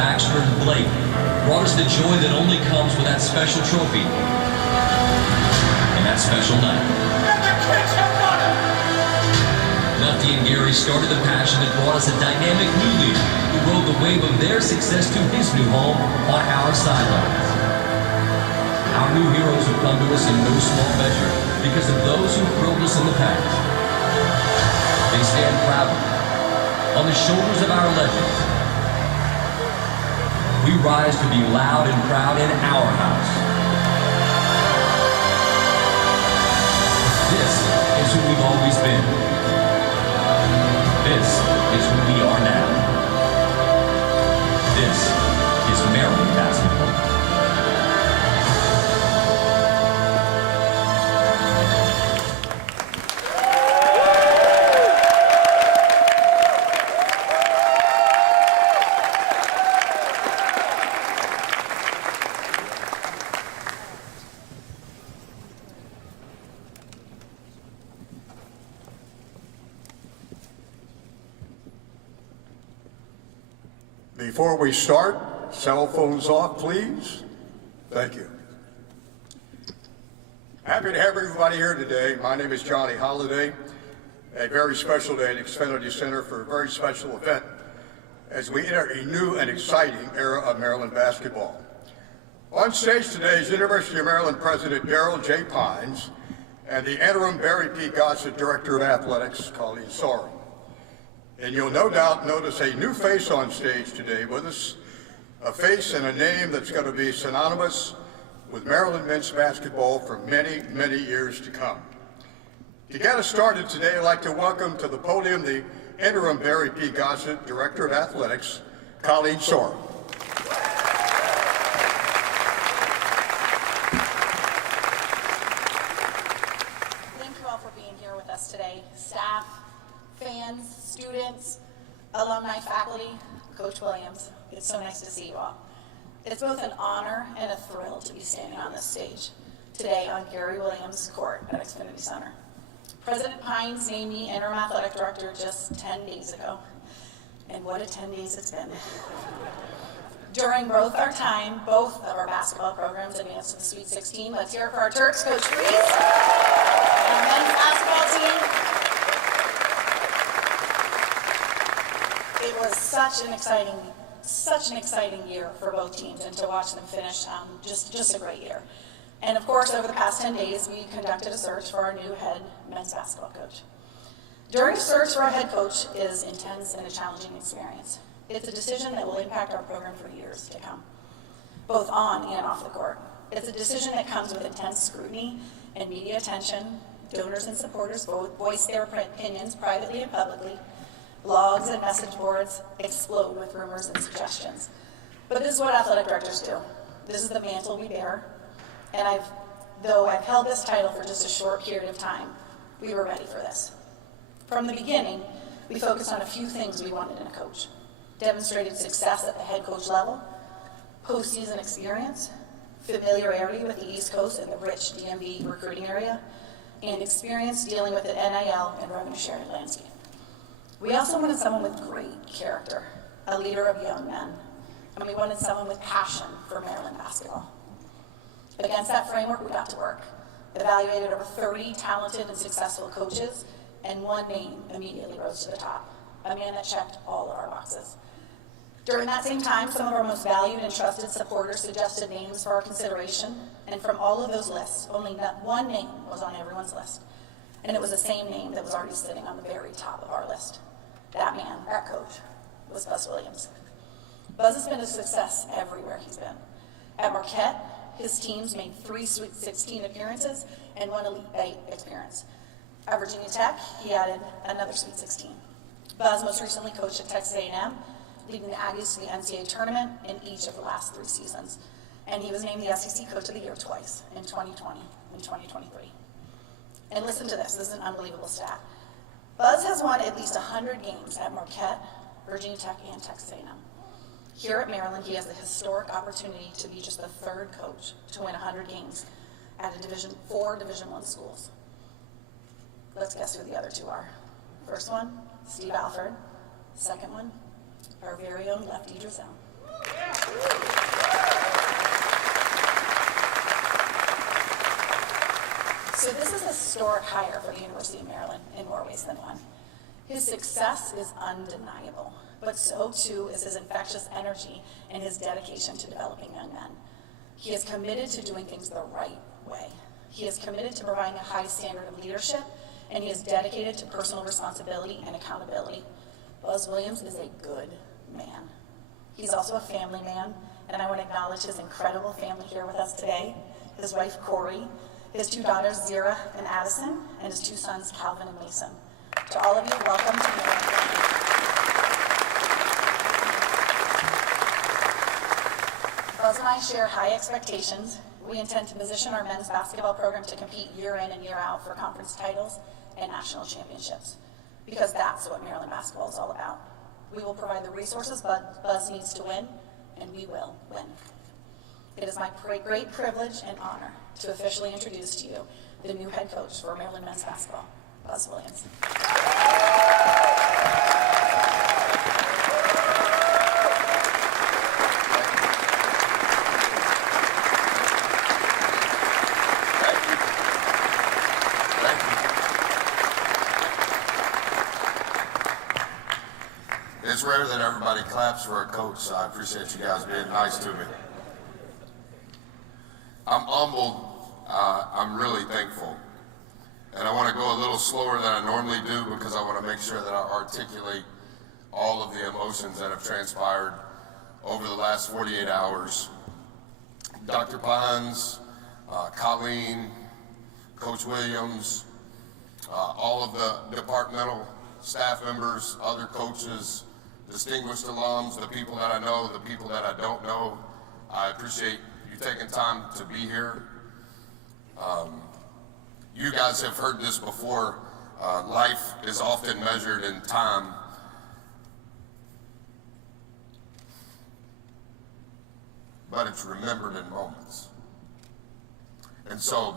Baxter and Blake brought us the joy that only comes with that special trophy and that special night. Lefty and Gary started the passion that brought us a dynamic new leader who rode the wave of their success to his new home on our sidelines. Our new heroes have come to us in no small measure because of those who thrilled us in the past. They stand proudly on the shoulders of our legends. We rise to be loud and proud in our house. This is who we've always been. This is who we are now. This is Maryland basketball. Before we start, cell phones off, please. Thank you. Happy to have everybody here today. My name is Johnny Holliday. A very special day at XFINITY Center for a very special event as we enter a new and exciting era of Maryland basketball. On stage today is University of Maryland President Darrell J. Pines and the Interim Barry P. Gossett Director of Athletics, Colleen Sorem. And you'll no doubt notice a new face on stage today with us, a face and a name that's going to be synonymous with Maryland men's basketball for many, many years to come. To get us started today, I'd like to welcome to the podium the Interim Barry P. Gossett Director of Athletics, Colleen Sorem. Thank you all for being here with us today. Staff, fans, students, alumni, faculty, Coach Williams. It's so nice to see you all. It's both an honor and a thrill to be standing on this stage today on Gary Williams' court at XFINITY Center. President Pines named me Interim Athletic Director just 10 days ago, and what a 10 days it's been. During both of our basketball programs advanced to the Sweet 16. Let's hear it for our Turks, Coach Freeze, and our men's basketball team. It was such an exciting year for both teams, and to watch them finish just a great year. And of course, over the past 10 days, we conducted a search for our new head men's basketball coach. During a search for a head coach is intense and a challenging experience. It's a decision that will impact our program for years to come, both on and off the court. It's a decision that comes with intense scrutiny and media attention. Donors and supporters voice their opinions privately and publicly. Blogs and message boards explode with rumors and suggestions. But this is what athletic directors do. This is the mantle we bear. And though I've held this title for just a short period of time, we were ready for this. From the beginning, we focused on a few things we wanted in a coach. Demonstrated success at the head coach level, postseason experience, familiarity with the East Coast and the rich DMV recruiting area, and experience dealing with the NIL and revenue sharing landscape. We also wanted someone with great character, a leader of young men, and we wanted someone with passion for Maryland basketball. Against that framework, we got to work, evaluated over 30 talented and successful coaches, and one name immediately rose to the top, a man that checked all of our boxes. During that same time, some of our most valued and trusted supporters suggested names for our consideration, and from all of those lists, only one name was on everyone's list, and it was the same name that was already sitting on the very top of our list. That man, that coach, was Buzz Williams. Buzz has been a success everywhere he's been. At Marquette, his teams made 3 Sweet 16 appearances and 1 Elite 8 appearance. At Virginia Tech, he added another Sweet 16. Buzz most recently coached at Texas A&M, leading the Aggies to the NCAA Tournament in each of the last 3 seasons. And he was named the SEC Coach of the Year twice, in 2020 and 2023. And listen to this is an unbelievable stat. Buzz has won at least 100 games at Marquette, Virginia Tech, and Texas A&M. Here at Maryland, he has the historic opportunity to be just the 3rd coach to win 100 games at 4 Division I schools. Let's guess who the other 2 are. First one, Steve Alford. Second one, our very own Lefty Drizel. So this is a historic hire for the University of Maryland in more ways than one. His success is undeniable, but so too is his infectious energy and his dedication to developing young men. He is committed to doing things the right way. He is committed to providing a high standard of leadership, and he is dedicated to personal responsibility and accountability. Buzz Williams is a good man. He's also a family man, and I want to acknowledge his incredible family here with us today. His wife, Corey, his 2 daughters, Zira and Addison, and his 2 sons, Calvin and Mason. To all of you, welcome to Maryland family. Buzz and I share high expectations. We intend to position our men's basketball program to compete year in and year out for conference titles and national championships, because that's what Maryland basketball is all about. We will provide the resources Buzz needs to win, and we will win. It is my great privilege and honor to officially introduce to you the new head coach for Maryland men's basketball, Buzz Williams. It's rare that everybody claps for a coach, so I appreciate you guys being nice to me. I'm humbled, I'm really thankful. And I want to go a little slower than I normally do because I want to make sure that I articulate all of the emotions that have transpired over the last 48 hours. Dr. Pines, Colleen, Coach Williams, all of the departmental staff members, other coaches, distinguished alums, the people that I know, the people that I don't know. I appreciate you taking time to be here. You guys have heard this before. Life is often measured in time. But it's remembered in moments. And so,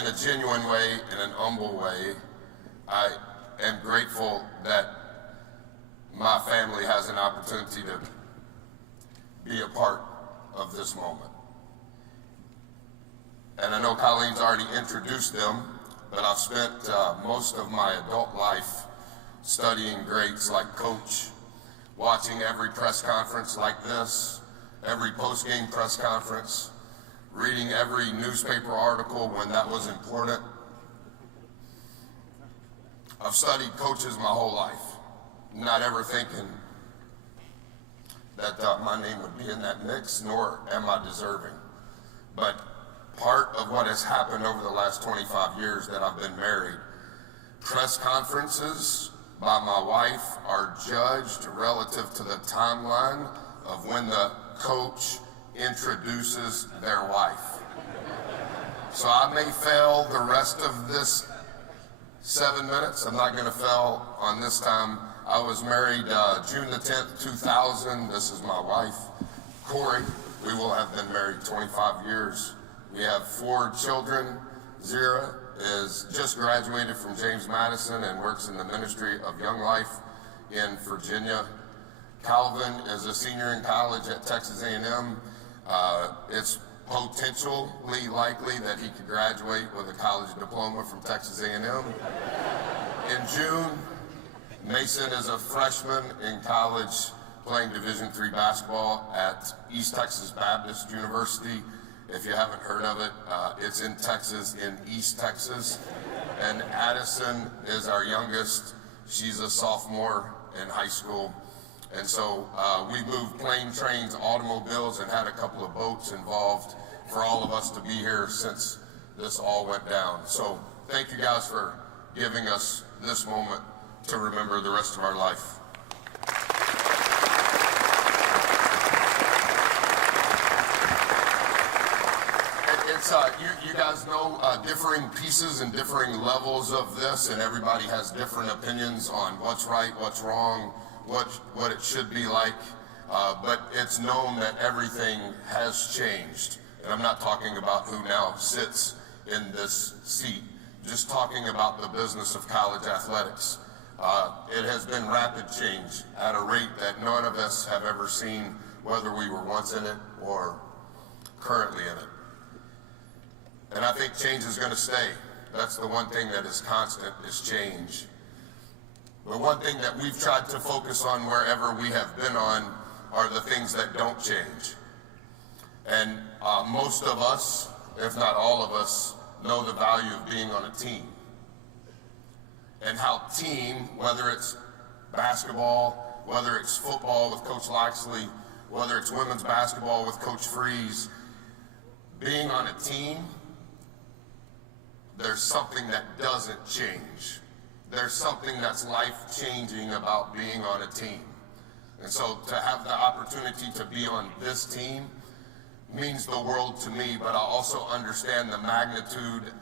in a genuine way, in an humble way, I am grateful that my family has an opportunity to be a part of this moment. And I know Colleen's already introduced them, but I've spent most of my adult life studying greats like Coach, watching every press conference like this, every post-game press conference, reading every newspaper article when that was important. I've studied coaches my whole life, not ever thinking that my name would be in that mix, nor am I deserving. But part of what has happened over the last 25 years that I've been married, press conferences by my wife are judged relative to the timeline of when the coach introduces their wife. So I may fail the rest of this 7 minutes. I'm not going to fail on this time. I was married June the 10th, 2000. This is my wife, Corey. We will have been married 25 years. We have 4 children. Zira is just graduated from James Madison and works in the Ministry of Young Life in Virginia. Calvin is a senior in college at Texas A&M. It's potentially likely that he could graduate with a college diploma from Texas A&M. In June, Mason is a freshman in college playing Division III basketball at East Texas Baptist University. If you haven't heard of it, it's in Texas, in East Texas. And Addison is our youngest. She's a sophomore in high school. And so we moved plane, trains, automobiles, and had a couple of boats involved for all of us to be here since this all went down. So thank you guys for giving us this moment to remember the rest of our life. It's, you guys know differing pieces and differing levels of this, and everybody has different opinions on what's right, what's wrong, what it should be like, but it's known that everything has changed. And I'm not talking about who now sits in this seat, just talking about the business of college athletics. It has been rapid change at a rate that none of us have ever seen, whether we were once in it or currently in it. And I think change is going to stay. That's the one thing that is constant, is change. The one thing that we've tried to focus on wherever we have been on are the things that don't change. And most of us, if not all of us, know the value of being on a team. And how team, whether it's basketball, whether it's football with Coach Loxley, whether it's women's basketball with Coach Freeze, being on a team, there's something that doesn't change. There's something that's life-changing about being on a team. And so to have the opportunity to be on this team means the world to me, but I also understand the magnitude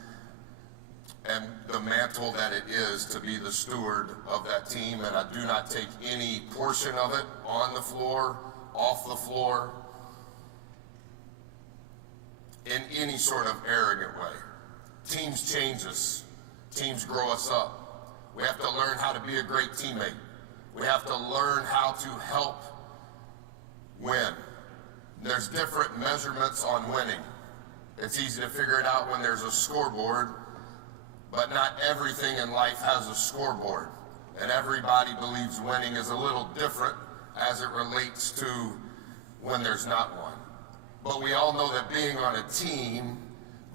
and the mantle that it is to be the steward of that team, and I do not take any portion of it on the floor, off the floor, in any sort of arrogant way. Teams change us. Teams grow us up. We have to learn how to be a great teammate. We have to learn how to help win. There's different measurements on winning. It's easy to figure it out when there's a scoreboard, but not everything in life has a scoreboard. And everybody believes winning is a little different as it relates to when there's not one. But we all know that being on a team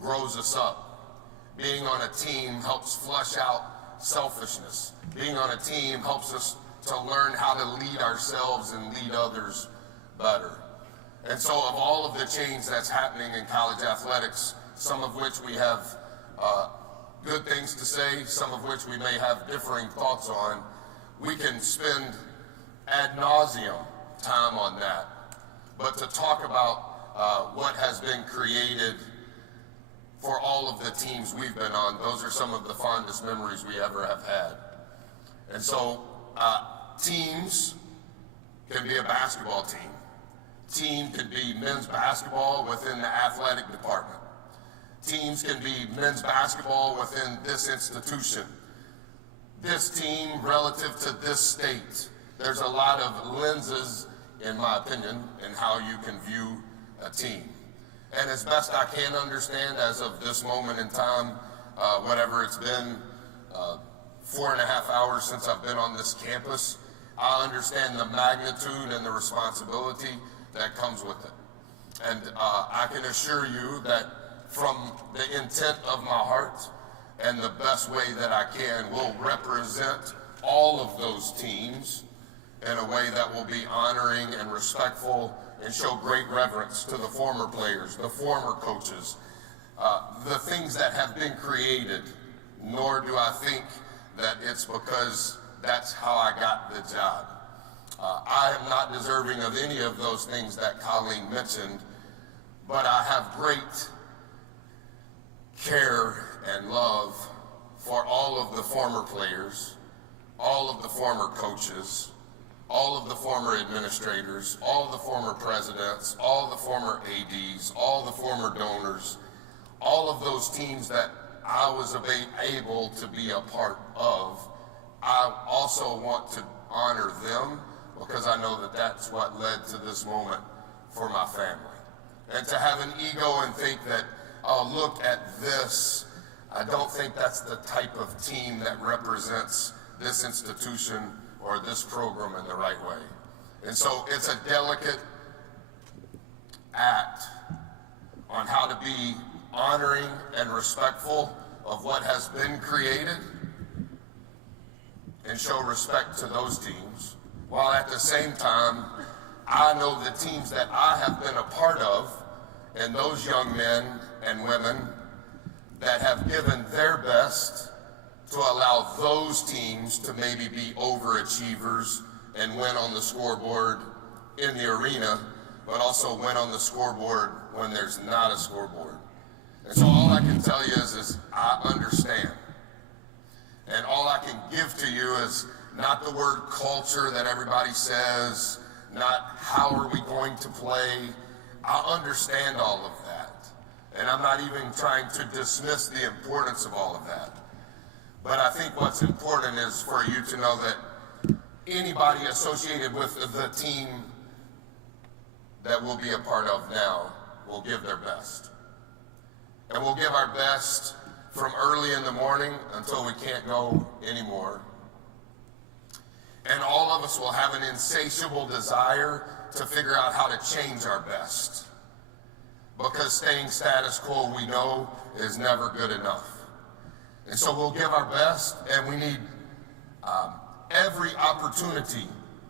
grows us up. Being on a team helps flush out selfishness. Being on a team helps us to learn how to lead ourselves and lead others better. And so of all of the change that's happening in college athletics, some of which we have good things to say, some of which we may have differing thoughts on, we can spend ad nauseum time on that. But to talk about what has been created for all of the teams we've been on, those are some of the fondest memories we ever have had. And so teams can be a basketball team. Team can be men's basketball within the athletic department. Teams can be men's basketball within this institution. This team relative to this state. There's a lot of lenses, in my opinion, in how you can view a team. And as best I can understand as of this moment in time, whatever it's been, 4.5 hours since I've been on this campus, I understand the magnitude and the responsibility that comes with it. And I can assure you that from the intent of my heart and the best way that I can will represent all of those teams in a way that will be honoring and respectful and show great reverence to the former players, the former coaches, the things that have been created, nor do I think that it's because that's how I got the job. I am not deserving of any of those things that Colleen mentioned, but I have great care and love for all of the former players, all of the former coaches, all of the former administrators, all of the former presidents, all of the former ADs, all the former donors, all of those teams that I was able to be a part of. I also want to honor them because I know that that's what led to this moment for my family. And to have an ego and think that, oh, look at this, I don't think that's the type of team that represents this institution or this program in the right way. And so it's a delicate act on how to be honoring and respectful of what has been created and show respect to those teams, while at the same time, I know the teams that I have been a part of and those young men and women that have given their best to allow those teams to maybe be overachievers and win on the scoreboard in the arena, but also win on the scoreboard when there's not a scoreboard. And so all I can tell you is I understand. And all I can give to you is not the word culture that everybody says, not how are we going to play. I understand all of that. And I'm not even trying to dismiss the importance of all of that. But I think what's important is for you to know that anybody associated with the team that we'll be a part of now will give their best. and we'll give our best from early in the morning until we can't go anymore. And all of us will have an insatiable desire to figure out how to change our best. Because staying status quo, we know, is never good enough. And so we'll give our best, and we need every opportunity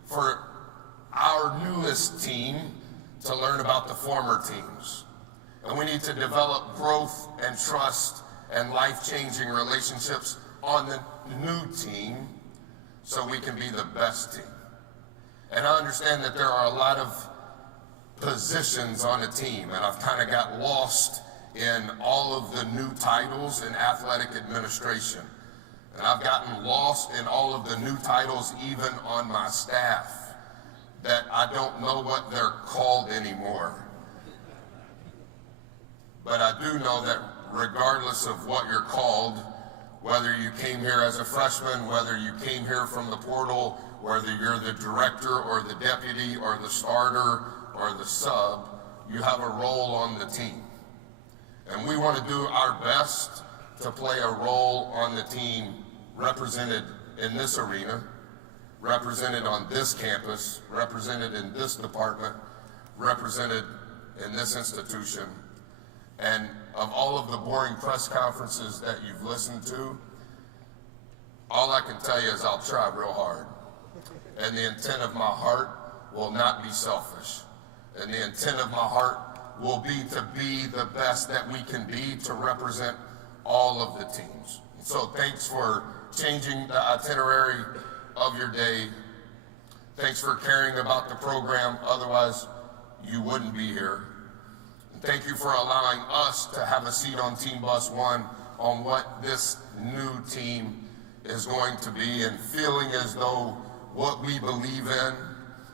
for our newest team to learn about the former teams. And we need to develop growth and trust and life-changing relationships on the new team so we can be the best team. And I understand that there are a lot of positions on a team, and I've kind of got lost in all of the new titles in athletic administration. And I've gotten lost in all of the new titles even on my staff, that I don't know what they're called anymore. But I do know that regardless of what you're called, whether you came here as a freshman, whether you came here from the portal, whether you're the director or the deputy or the starter or the sub, you have a role on the team. And we want to do our best to play a role on the team represented in this arena, represented on this campus, represented in this department, represented in this institution. And of all of the boring press conferences that you've listened to, all I can tell you is I'll try real hard. And the intent of my heart will not be selfish. And the intent of my heart will be to be the best that we can be to represent all of the teams. So thanks for changing the itinerary of your day. Thanks for caring about the program, otherwise you wouldn't be here. And thank you for allowing us to have a seat on Team Bus 1 on what this new team is going to be, and feeling as though what we believe in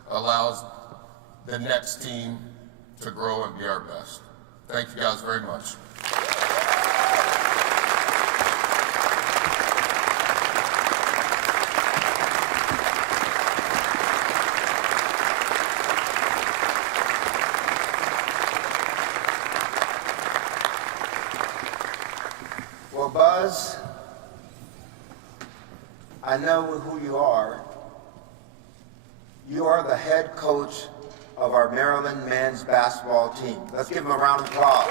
allows the next team to grow and be our best. Thank you guys very much. Well, Buzz, I know who you are. You are the head coach of our Maryland men's basketball team. Let's give them a round of applause.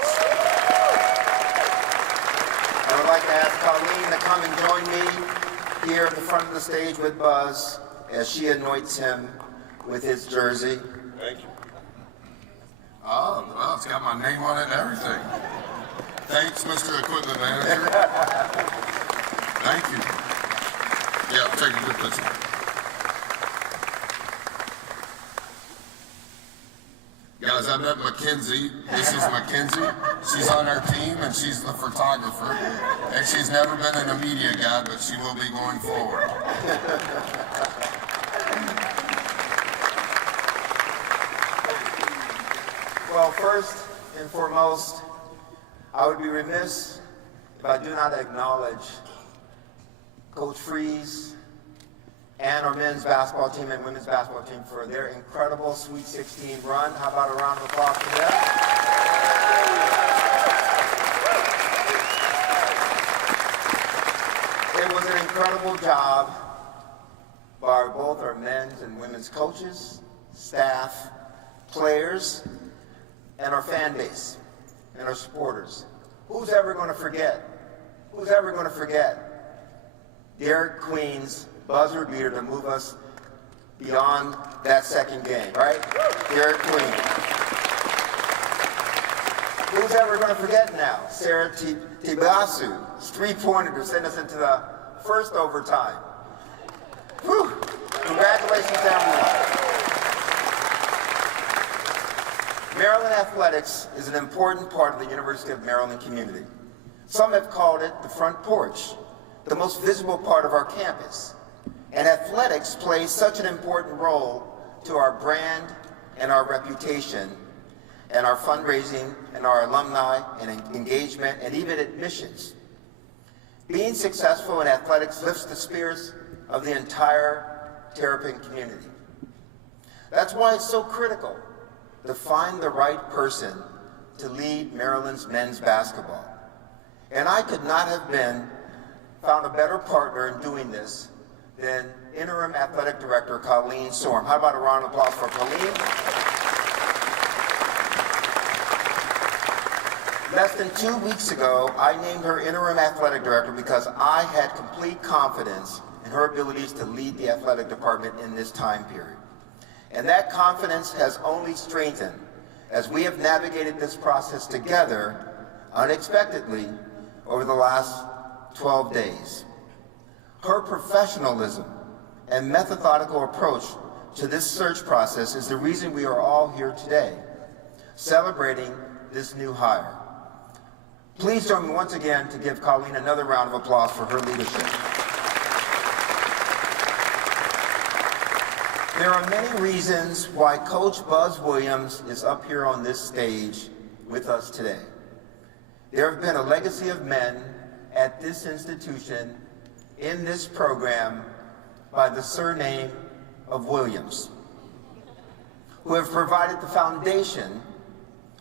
I would like to ask Colleen to come and join me here at the front of the stage with Buzz as she anoints him with his jersey. Thank you. Oh, well, it's got my name on it and everything. Thanks, Mr. Equipment Manager. Thank you. Yeah, take a good picture. Guys, I met Mackenzie. This is Mackenzie. She's on our team, and she's the photographer. And she's never been in a media guide, but she will be going forward. Well, first and foremost, I would be remiss if I do not acknowledge Coach Freeze and our men's basketball team and women's basketball team for their incredible Sweet 16 run. How about a round of applause for them? It was an incredible job by both our men's and women's coaches, staff, players, and our fan base and our supporters. Who's ever going to forget? Who's ever going to forget Derek Queen's buzzer beater to move us beyond that second game, right? Derek Queen. Who's ever going to forget now? Sarah Tibasu's three-pointer to send us into the first overtime. Whew. Congratulations, everyone. Maryland athletics is an important part of the University of Maryland community. Some have called it the front porch, the most visible part of our campus. And athletics plays such an important role to our brand and our reputation and our fundraising and our alumni and engagement and even admissions. Being successful in athletics lifts the spirits of the entire Terrapin community. That's why it's so critical to find the right person to lead Maryland's men's basketball. And I could not have found a better partner in doing this than Interim Athletic Director Colleen Sorem. How about a round of applause for Colleen? Less than 2 weeks ago, I named her Interim Athletic Director because I had complete confidence in her abilities to lead the athletic department in this time period. And that confidence has only strengthened as we have navigated this process together unexpectedly over the last 12 days. Her professionalism and methodical approach to this search process is the reason we are all here today, celebrating this new hire. Please join me once again to give Colleen another round of applause for her leadership. There are many reasons why Coach Buzz Williams is up here on this stage with us today. There have been a legacy of men at this institution in this program by the surname of Williams, who have provided the foundation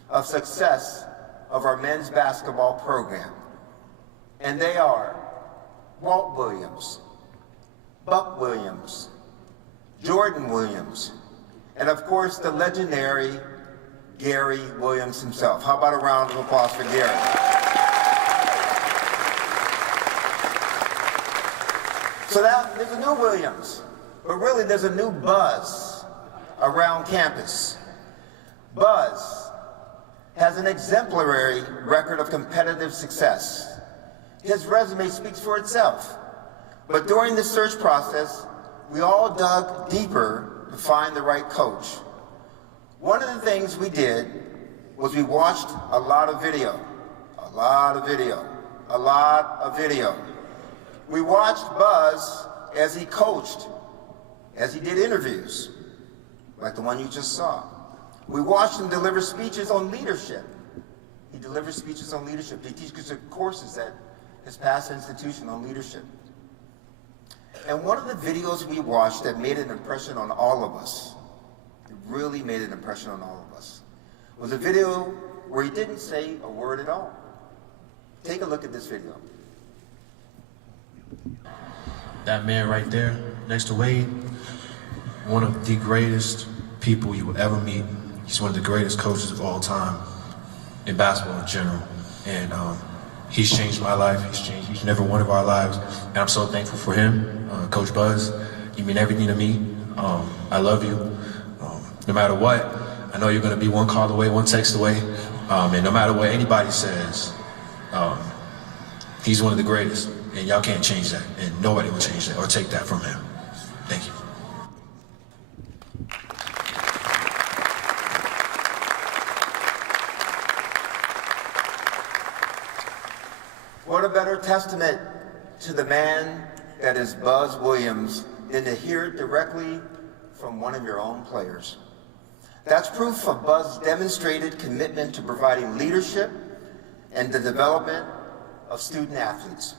of success of our men's basketball program. And they are Walt Williams, Buck Williams, Jordan Williams, and of course the legendary Gary Williams himself. How about a round of applause for Gary? So now there's a new Williams, but really there's a new Buzz around campus. Buzz has an exemplary record of competitive success. His resume speaks for itself. But during the search process, we all dug deeper to find the right coach. One of the things we did was we watched a lot of video. We watched Buzz as he coached, as he did interviews, like the one you just saw. We watched him deliver speeches on leadership. He delivers speeches on leadership. He teaches courses at his past institution on leadership. And one of the videos we watched that made an impression on all of us, it really made an impression on all of us, was a video where he didn't say a word at all. Take a look at this video. That man right there, next to Wade, one of the greatest people you will ever meet. He's one of the greatest coaches of all time in basketball in general. And he's changed my life. He's changed each and every one of our lives. And I'm so thankful for him. Coach Buzz, you mean everything to me. I love you. No matter what, I know you're going to be one call away, one text away. And no matter what anybody says, he's one of the greatest. And y'all can't change that. And nobody will change that or take that from him. Thank you. What a better testament to the man that is Buzz Williams than to hear it directly from one of your own players. That's proof of Buzz's demonstrated commitment to providing leadership and the development of student athletes.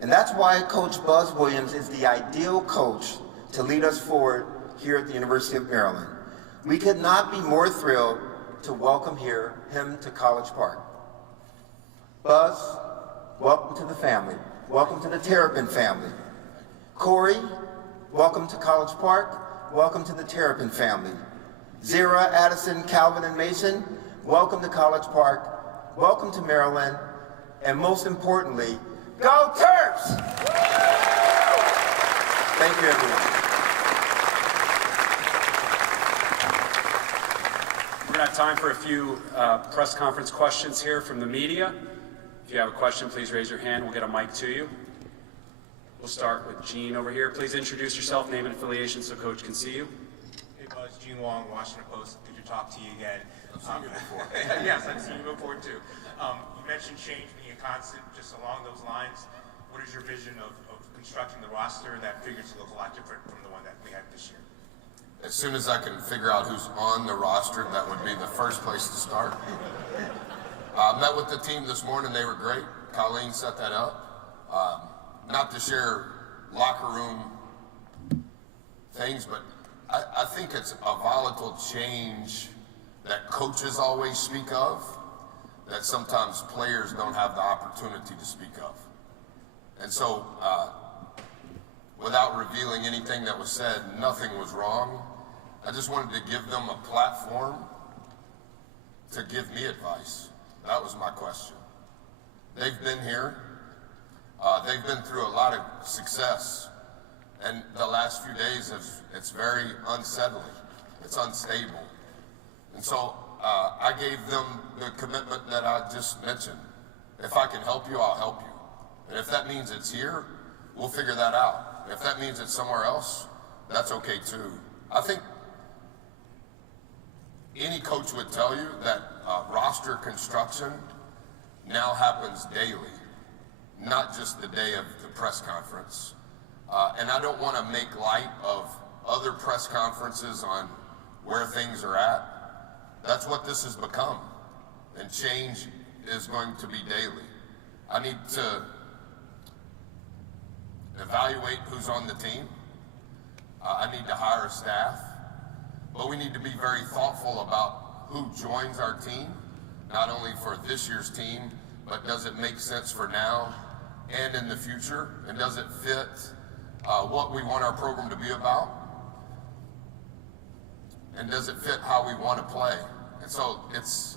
And that's why Coach Buzz Williams is the ideal coach to lead us forward here at the University of Maryland. We could not be more thrilled to welcome him to College Park. Buzz, welcome to the family. Welcome to the Terrapin family. Corey, welcome to College Park. Welcome to the Terrapin family. Zira, Addison, Calvin, and Mason, welcome to College Park. Welcome to Maryland. And most importantly, go Terps! Thank you, everyone. We're going to have time for a few press conference questions here from the media. If you have a question, please raise your hand. We'll get a mic to you. We'll start with Gene over here. Please introduce yourself, name and affiliation so Coach can see you. Hey Buzz, Gene Wong, Washington Post. Good to talk to you again. I've seen you before. Yes, I've seen you before too. You mentioned change being a constant. Just along those lines, what is your vision of constructing the roster that figures to look a lot different from the one that we had this year? As soon as I can figure out who's on the roster, that would be the first place to start. I met with the team this morning. They were great. Colleen set that up. Not to share locker room things, but I think it's a volatile change that coaches always speak of, that sometimes players don't have the opportunity to speak of. And so, without revealing anything that was said, nothing was wrong. I just wanted to give them a platform to give me advice. That was my question. They've been here. They've been through a lot of success. And the last few days, it's very unsettling. It's unstable. And so I gave them the commitment that I just mentioned. If I can help you, I'll help you. And if that means it's here, we'll figure that out. If that means it's somewhere else, that's okay too. I think any coach would tell you that roster construction now happens daily, not just the day of the press conference. And I don't want to make light of other press conferences on where things are at. That's what this has become. And change is going to be daily. I need to evaluate who's on the team. I need to hire a staff. But we need to be very thoughtful about who joins our team, not only for this year's team, but does it make sense for now and in the future? And does it fit what we want our program to be about? And does it fit how we want to play? And so it's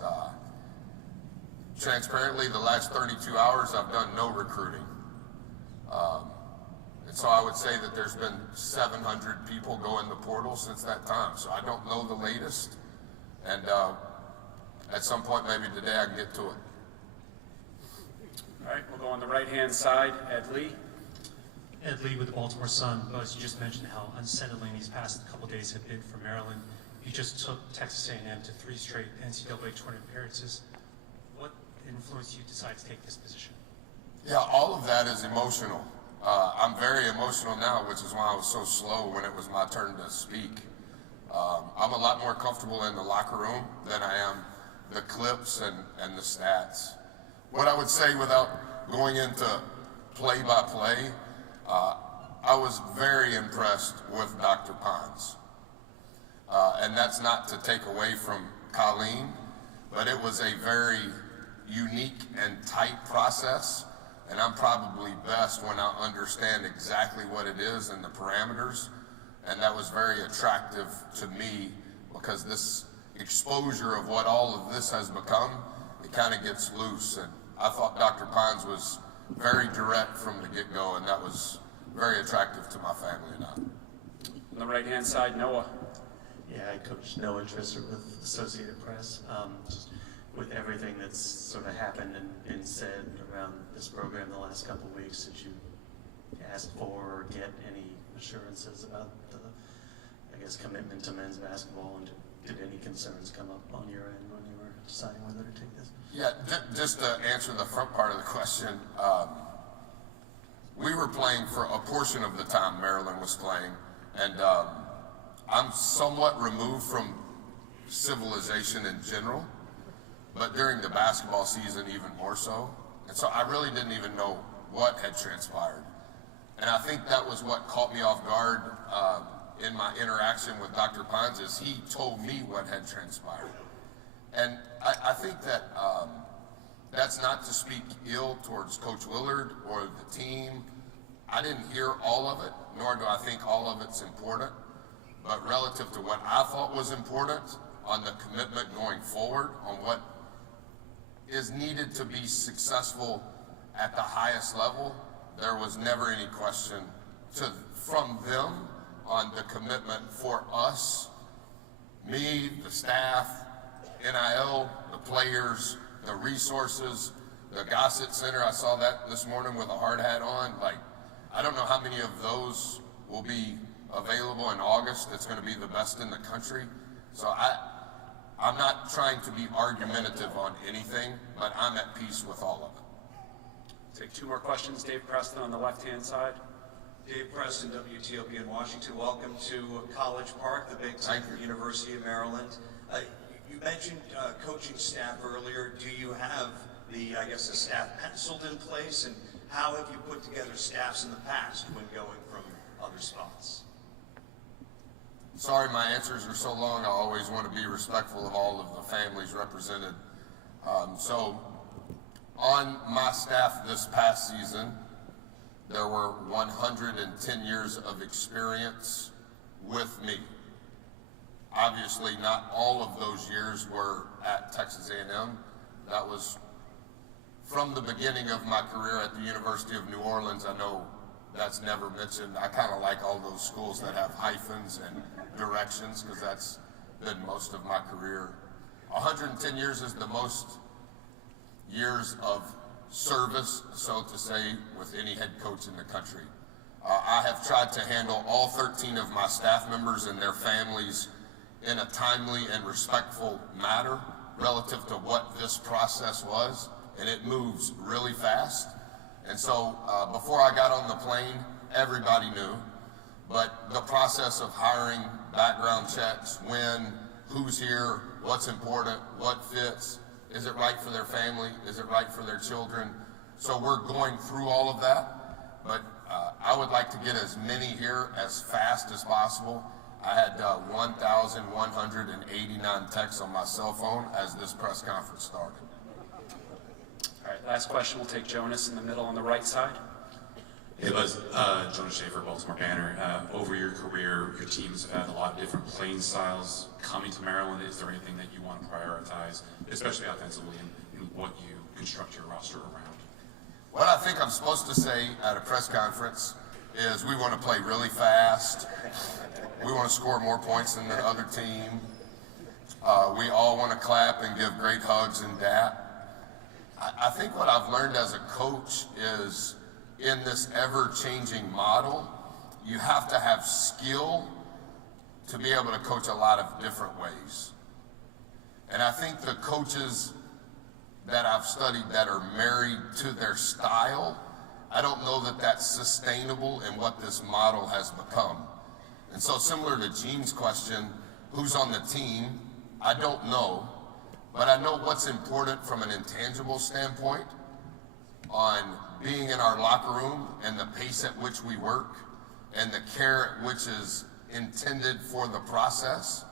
transparently the last 32 hours I've done no recruiting. And so I would say that there's been 700 people go in the portal since that time. So I don't know the latest. And at some point, maybe today, I can get to it. All right, we'll go on the right-hand side. Ed Lee. Ed Lee with the Baltimore Sun. Buzz, you just mentioned how unsettling these past couple days have been for Maryland. You just took Texas A&M to 3 straight NCAA tournament appearances. What influenced you to decide to take this position? Yeah, all of that is emotional. I'm very emotional now, which is why I was so slow when it was my turn to speak. I'm a lot more comfortable in the locker room than I am the clips and the stats. What I would say without going into play-by-play, I was very impressed with Dr. Pons. And that's not to take away from Colleen, but it was a very unique and tight process. And I'm probably best when I understand exactly what it is and the parameters. And that was very attractive to me because this exposure of what all of this has become, it kind of gets loose. And I thought Dr. Pons was very direct from the get-go, and that was very attractive to my family and I. On the right-hand side, Noah. Yeah, I coach Noah Trisser with Associated Press. Just with everything that's sort of happened and been said around this program the last couple of weeks, did you ask for or get any assurances about the, I guess, commitment to men's basketball, and did any concerns come up on your end when you were deciding whether to take this? Yeah, just to answer the front part of the question, we were playing for a portion of the time Maryland was playing, and I'm somewhat removed from civilization in general, but during the basketball season even more so. And so I really didn't even know what had transpired. And I think that was what caught me off guard in my interaction with Dr. Pons, is he told me what had transpired. And I think that that's not to speak ill towards Coach Willard or the team. I didn't hear all of it, nor do I think all of it's important. But relative to what I thought was important on the commitment going forward, on what is needed to be successful at the highest level, there was never any question from them on the commitment for us, me, the staff, NIL, the players, the resources, the Gossett Center. I saw that this morning with a hard hat on. Like, I don't know how many of those will be available in August. It's going to be the best in the country. So I'm not trying to be argumentative on anything, but I'm at peace with all of it. Take 2 more questions. Dave Preston on the left-hand side. Dave Preston, WTOP in Washington. Welcome to College Park, the big time for University of Maryland. You mentioned coaching staff earlier. Do you have the staff penciled in place, and how have you put together staffs in the past when going from other spots? Sorry, my answers are so long. I always want to be respectful of all of the families represented. So on my staff this past season, there were 110 years of experience with me. Obviously, not all of those years were at Texas A&M. That was from the beginning of my career at the University of New Orleans. I know that's never mentioned. I kind of like all those schools that have hyphens and directions because that's been most of my career. 110 years is the most years of service, so to say, with any head coach in the country. I have tried to handle all 13 of my staff members and their families in a timely and respectful manner relative to what this process was, and it moves really fast. And so before I got on the plane, everybody knew, but the process of hiring, background checks, when, who's here, what's important, what fits, is it right for their family, is it right for their children? So we're going through all of that, but I would like to get as many here as fast as possible. I had 1,189 texts on my cell phone as this press conference started. All right, last question, we'll take Jonas in the middle on the right side. Hey Buzz, Jonas Schaefer, Baltimore Banner. Over your career, your teams have had a lot of different playing styles. Coming to Maryland, is there anything that you want to prioritize, especially offensively, in what you construct your roster around? What I think I'm supposed to say at a press conference is we want to play really fast. We want to score more points than the other team. We all want to clap and give great hugs and dap. I think what I've learned as a coach is in this ever-changing model, you have to have skill to be able to coach a lot of different ways. And I think the coaches that I've studied that are married to their style, I don't know that that's sustainable in what this model has become. And so similar to Gene's question, who's on the team, I don't know, but I know what's important from an intangible standpoint on being in our locker room and the pace at which we work and the care at which is intended for the process.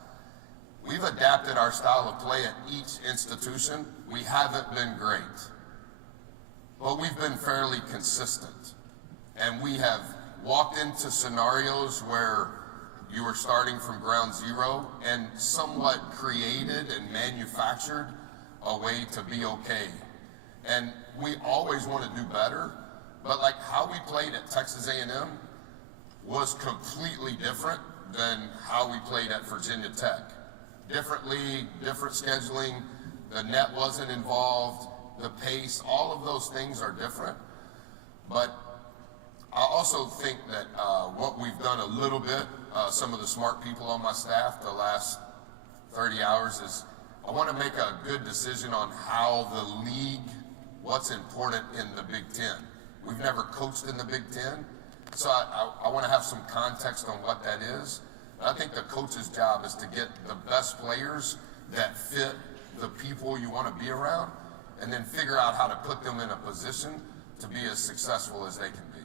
We've adapted our style of play at each institution. We haven't been great, but we've been fairly consistent. And we have walked into scenarios where you were starting from ground zero and somewhat created and manufactured a way to be okay. And we always want to do better, but like how we played at Texas A&M was completely different than how we played at Virginia Tech. Different league, different scheduling, the net wasn't involved, the pace, all of those things are different. But I also think that what we've done a little bit, some of the smart people on my staff the last 30 hours is I want to make a good decision on how the league, what's important in the Big Ten. We've never coached in the Big Ten, so I want to have some context on what that is. I think the coach's job is to get the best players that fit the people you want to be around, and then figure out how to put them in a position to be as successful as they can be.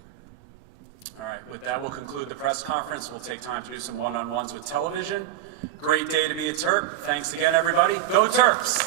All right, with that, we'll conclude the press conference. We'll take time to do some one-on-ones with television. Great day to be a Terp. Thanks again, everybody. Go Terps!